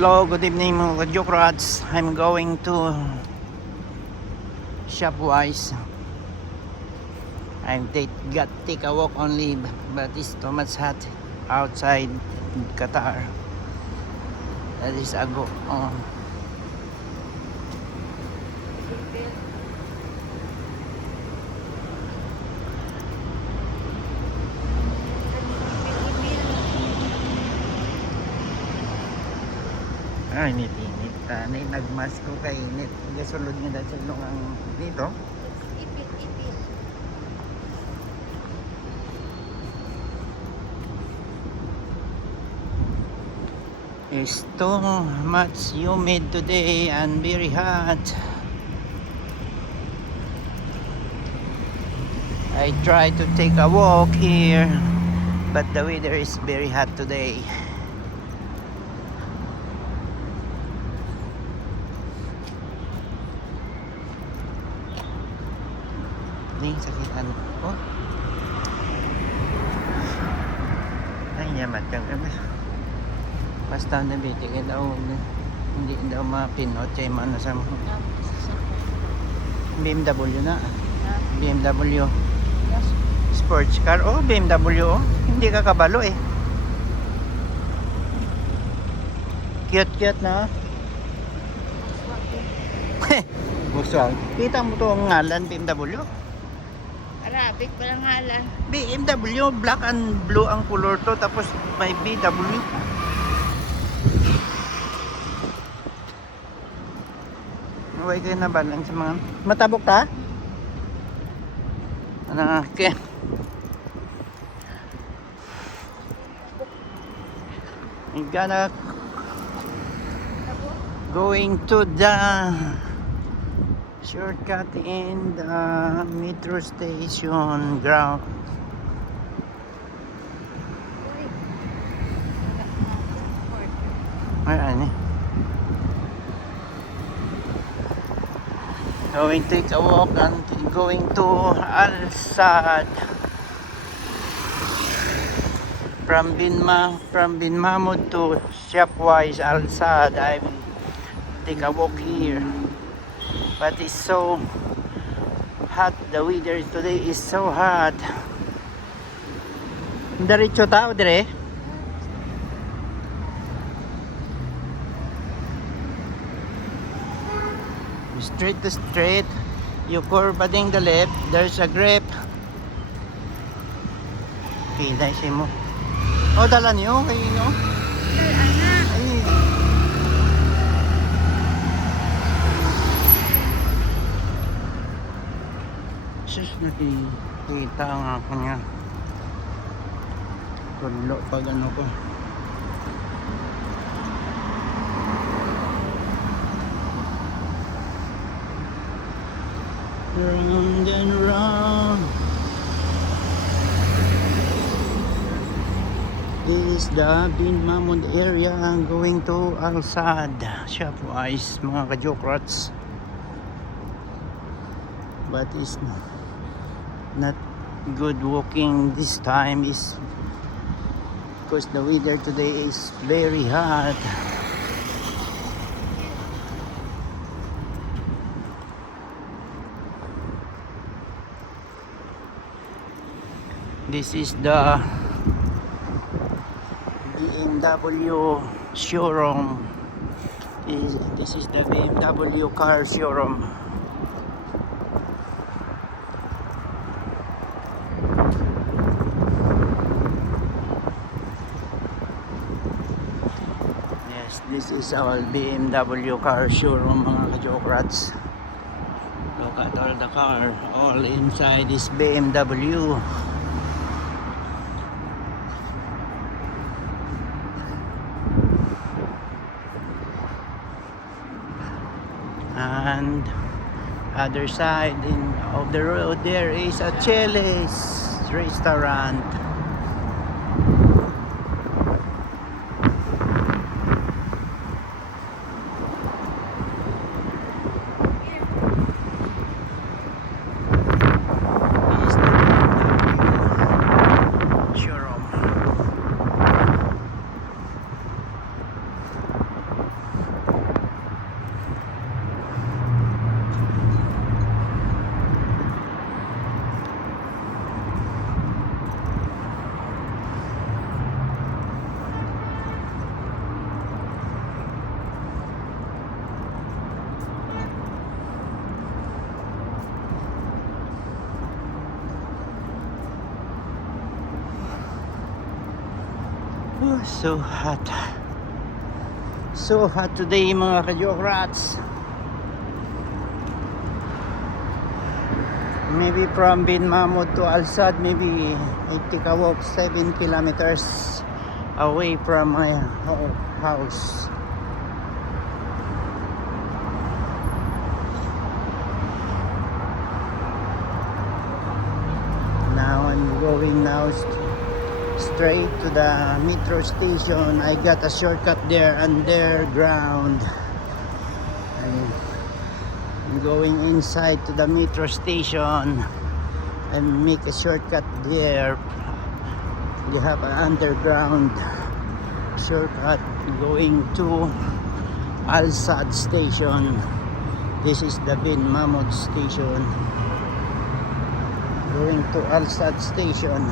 Hello, good evening mga Jokrats. I'm going to Shopwise. Take a walk only, but it's too much hot outside Qatar. That is a go. Ay, init-init. Nagmas ko kay init. Gasulod nga dahil sa ilong dito. Ipit-ipit. It's too much humid today and very hot. I try to take a walk here, but the weather is very hot today. Ning sakitan ko. Ay, yaman kang basta na bitigay daw hindi daw mapinot kay man sa BMW na. BMW sports car. Oh, BMW. Oh. Hindi ka kabalo eh. Cute na. Volkswagen. Kita mo to ang ngalan BMW. Arabic pa lang ngalan. BMW, black and blue ang color to, tapos may BW. Huwag kayo na ba lang sa mga... Matabok ka? Ano, okay. I'm gonna going to the shortcut in the metro station ground. Ay, ano? Going to take a walk and going to Al Saad from Bin Mahmud to Shopwise Al Saad. I will take a walk here, but it's so hot. The weather today is so hot. Diretso tao dire. Straight to straight. You curve ding the left. There's a grape. Okay, nice mo. Oh, dala niyo kayo no? Ay. Sus, nakikita nga ako niya. Kulo pag ano ko. Round and round. This is the Bin Mahmud area. I'm going to Al Saad Shopwise mga ka-Jokrats. But it's not good walking this time is because the weather today is very hot. This is the BMW showroom. This is the BMW car showroom. Yes, this is our BMW car showroom mga ka-Jokrats. Look at all the car. All inside is BMW. And other side of the road there is a Chili's restaurant. Is the showroom. Oh, so hot. So hot today mga ka-Jokrats. Maybe from Bin Mahmud to Al Sadd, maybe it take a walk 7 kilometers away from my house. Now I'm going now straight to the metro station. I got a shortcut there underground. I'm going inside to the metro station and make a shortcut there. You have an underground shortcut going to Al Sadd station. This is the Bin Mahmud station. Going to Al Sadd station.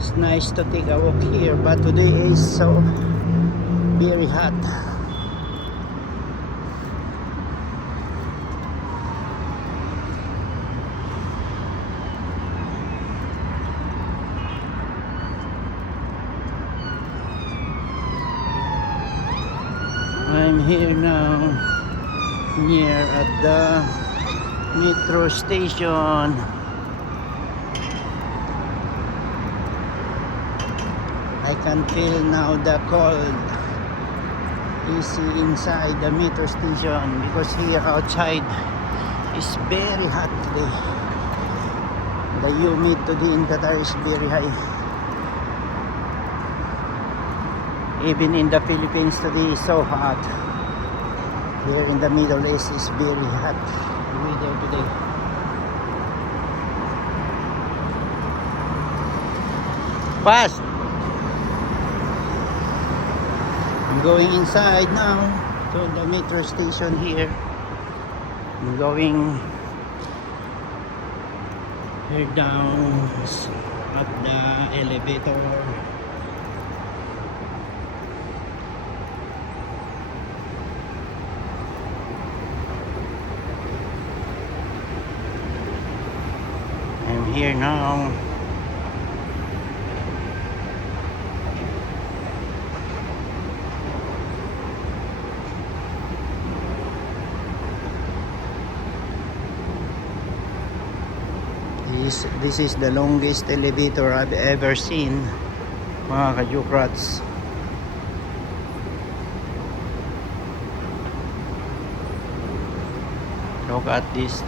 It's nice to take a walk here, but today is so very hot. I'm here now near at the metro station. I can feel now the cold easy inside the metro station because here outside is very hot today. The humidity in Qatar is very high. Even in the Philippines today is so hot. Here in the Middle East is very hot weather today. Fast! I'm going inside now to the metro station here. I'm going here down at the elevator. I'm here now. This is the longest elevator I've ever seen, mga ka-Jokrats. Look at this.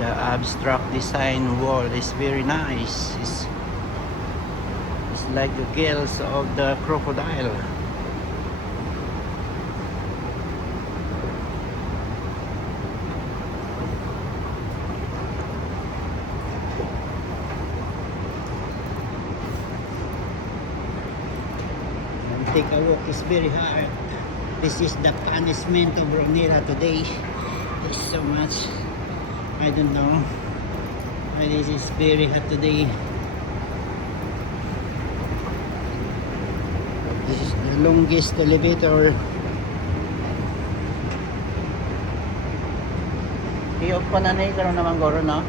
The abstract design wall is very nice. It's like the gills of the crocodile. And take a walk is very hard. This is the punishment of Ronira today. It's so much. I don't know why this is very hot today. This is the longest elevator. Iyok pa na karon naman goro no?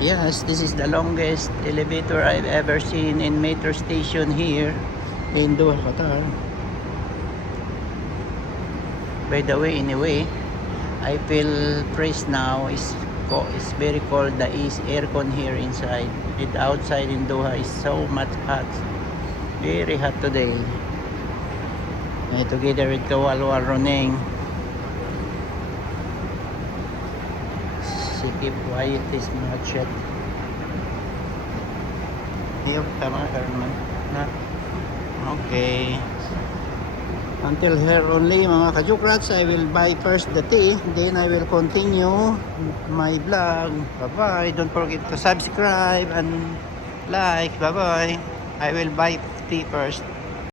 Yes, this is the longest elevator I've ever seen in metro station here in Doha, Qatar. By the way, anyway, I feel fresh now. It's very cold. The aircon here inside. It outside in Doha is so much hot. Very hot today. Together with Kawalwal Roneng. Keep quiet is not shut. Here, tama ka naman. Na. Okay. Until here only, mga ka-Jokrats, I will buy first the tea, then I will continue my vlog. Bye-bye. Don't forget to subscribe and like. Bye-bye. I will buy tea first.